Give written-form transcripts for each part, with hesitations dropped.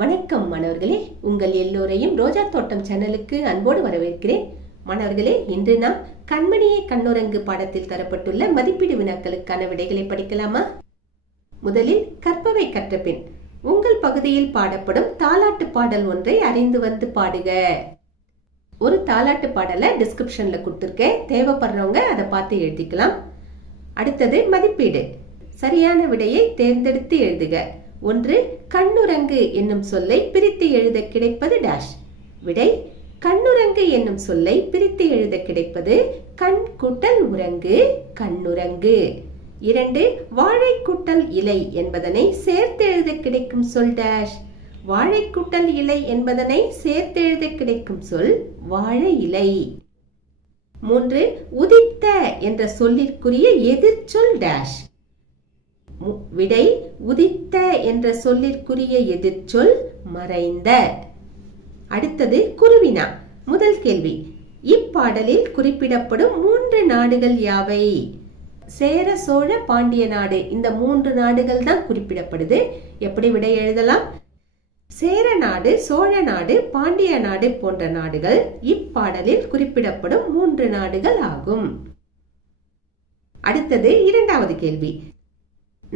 வணக்கம் மாணவர்களே, உங்கள் எல்லோரையும் ரோஜா தோட்டம் சேனலுக்கு அன்போடு வரவேற்கிறேன். மாணவர்களே, இன்று நாம் கண்மணியே கண்ணுரங்கு பாடத்தில் தரப்பட்டுள்ள மதிப்பீடு வினாக்களுக்கான விடைகளை படிக்கலாமா? முதலில் கற்பவை கற்றபின் உங்கள் பகுதியில் பாடப்படும் தாலாட்டு பாடல் ஒன்றை அறிந்து வந்து பாடுக. ஒரு தாலாட்டு பாடலை டிஸ்கிரிப்ஷன்ல கொடுத்துருக்கேன், தேவைப்படுறவங்க அதை பார்த்து எழுதிக்கலாம். அடுத்தது மதிப்பீடு. சரியான விடையை தேர்ந்தெடுத்து எழுதுக. ஒன்று, கண்ணுரங்கு என்னும் சொல்லை பிரித்து எழுத கிடைப்பது டேஷ். விடை, கண்ணுரங்கு என்னும் சொல்லை பிரித்து எழுத கிடைப்பது கண் கூட்டல் உரங்கு, கண்ணுரங்கு. இரண்டு, வாழை கூட்டல் இலை என்பதனை சேர்த்து எழுத கிடைக்கும் சொல் டேஷ். வாழை கூட்டல் இலை என்பதனை சேர்த்து எழுத கிடைக்கும் சொல் வாழை இலை. மூன்று, உதித்த என்ற சொல்லிற்குரிய எதிர்ச்சொல் டேஷ். விடை, உதித்த என்ற சொல்லிற்குரிய எதிர்ச்சொல் மறைந்த. அடுத்தது குருவினா. முதல் கேள்வி, இப்பாடலில் குறிப்பிடப்படும் 3 நாடுகள் யாவை? சேர, சோழ, பாண்டிய நாடு, இந்த 3 நாடுகள் தான் குறிப்பிடப்படுது. எப்படி விடை எழுதலாம்? சேர நாடு, சோழ நாடு, பாண்டிய நாடு போன்ற நாடுகள் இப்பாடலில் குறிப்பிடப்படும் 3 நாடுகள் ஆகும். அடுத்தது இரண்டாவது கேள்வி,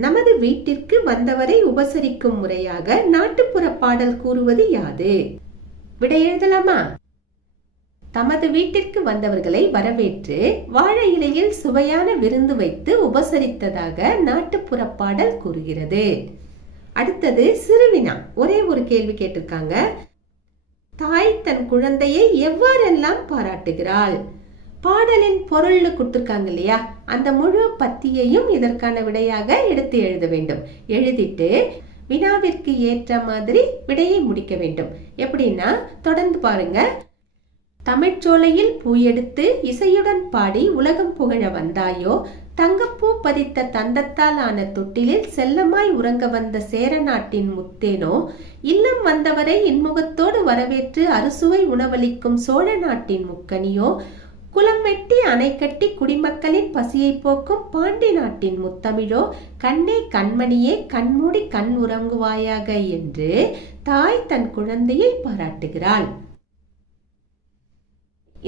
நமது வீட்டிற்கு வந்தவரை உபசரிக்கும் முறையாக நாட்டுப்புற பாடல் கூறுவது யாது? விடை எழுதலாமா? தமது வீட்டிற்கு வந்தவர்களை வரவேற்று வாழை இலையில் சுவையான விருந்து வைத்து உபசரித்ததாக நாட்டுப்புற பாடல் கூறுகிறது. அடுத்தது சிறுவினா. ஒரே ஒரு கேள்வி கேட்டிருக்காங்க. தாய் தன் குழந்தையை எவ்வாறெல்லாம் பாராட்டுகிறாள்? பாடலின் பொருள்னு கொடுத்திருக்காங்க இல்லையா, அந்த முழு பத்தியையும் இதற்கான விடையாக எடுத்து எழுத வேண்டும். எழுதிட்டு வினாவிற்கு ஏற்ற மாதிரி விடையை முடிக்க வேண்டும். எப்படின்னா தொடர்ந்து பாருங்க. தமிழ்ச்சோலையில் பூ எடுத்து இசையுடன் பாடி உலகம் புகழ வந்தாயோ, தங்கப்பூ பதித்த தந்தத்தால் ஆன தொட்டிலில் செல்லமாய் உறங்க வந்த சேர நாட்டின் முத்தேனோ, இல்லம் வந்தவரை இன்முகத்தோடு வரவேற்று அறுசுவை உணவளிக்கும் சோழ நாட்டின் முக்கனியோ, குளம் வெட்டி அணை கட்டி குடிமக்களின் பசியை போக்கும் பாண்டி நாட்டின் முத்தமிழோ, கண்ணே கண்மணியே கண்மூடி கண் உறங்குவாயாக என்று தாய் தன் குழந்தையை பாராட்டுகிறாள்.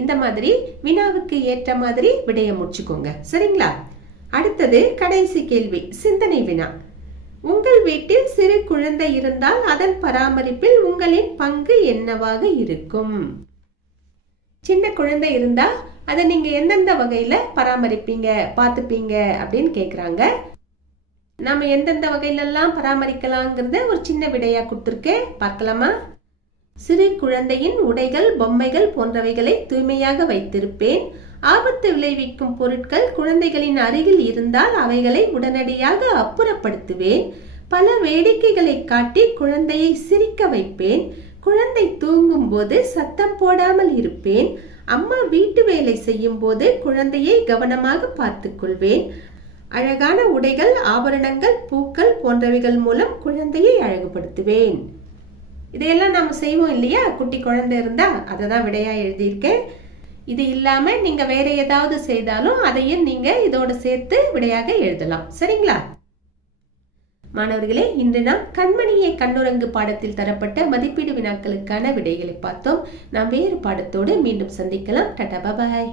இந்த மாதிரி வினாவுக்கு ஏற்ற மாதிரி விடைய முடிச்சுக்கோங்க, சரிங்களா? அடுத்தது கடைசி கேள்வி, சிந்தனை வினா. உங்கள் வீட்டில் சிறு குழந்தை இருந்தால் அதன் பராமரிப்பில் உங்களின் பங்கு என்னவாக இருக்கும்? சின்ன குழந்தை இருந்தா அதை நீங்க எந்தெந்த வகையில பராமரிப்பீங்க, பார்த்துப்பீங்க அப்படின்னு கேக்குறாங்க. நாம எந்தெந்த வகையில எல்லாம் பராமரிக்கலாங்கிறத ஒரு சின்ன விடையா கொடுத்திருக்கேன், பார்க்கலாமா? சிறு குழந்தையின் உடைகள், பொம்மைகள் போன்றவைகளை தூய்மையாக வைத்திருப்பேன். ஆபத்து விளைவிக்கும் பொருட்கள் குழந்தைகளின் அருகில் இருந்தால் அவைகளை உடனடியாக அப்புறப்படுத்துவேன். பல வேடிக்கைகளை காட்டி குழந்தையை சிரிக்க வைப்பேன். குழந்தை தூங்கும் போது சத்தம் போடாமல் இருப்பேன். அம்மா வீட்டு வேலை செய்யும் போது குழந்தையை கவனமாக பார்த்துக் கொள்வேன். அழகான உடைகள், ஆபரணங்கள், பூக்கள் போன்றவைகள் மூலம் குழந்தையை அழகுபடுத்துவேன். இதையெல்லாம் நாம செய்வோம் இல்லையா, குட்டி குழந்தை இருந்தா? அதை தான் விடையா எழுதியிருக்கேன். இது இல்லாம நீங்க வேற ஏதாவது செய்தாலும் அதையும் நீங்க இதோட சேர்த்து விடையாக எழுதலாம், சரிங்களா? மாணவர்களே, இன்று நாம் கண்மணியே கண்ணுரங்கு பாடத்தில் தரப்பட்ட மதிப்பீடு வினாக்களுக்கான விடைகளை பார்த்தோம். நாம் வேறு பாடத்தோடு மீண்டும் சந்திக்கலாம். டாடா, பாய்.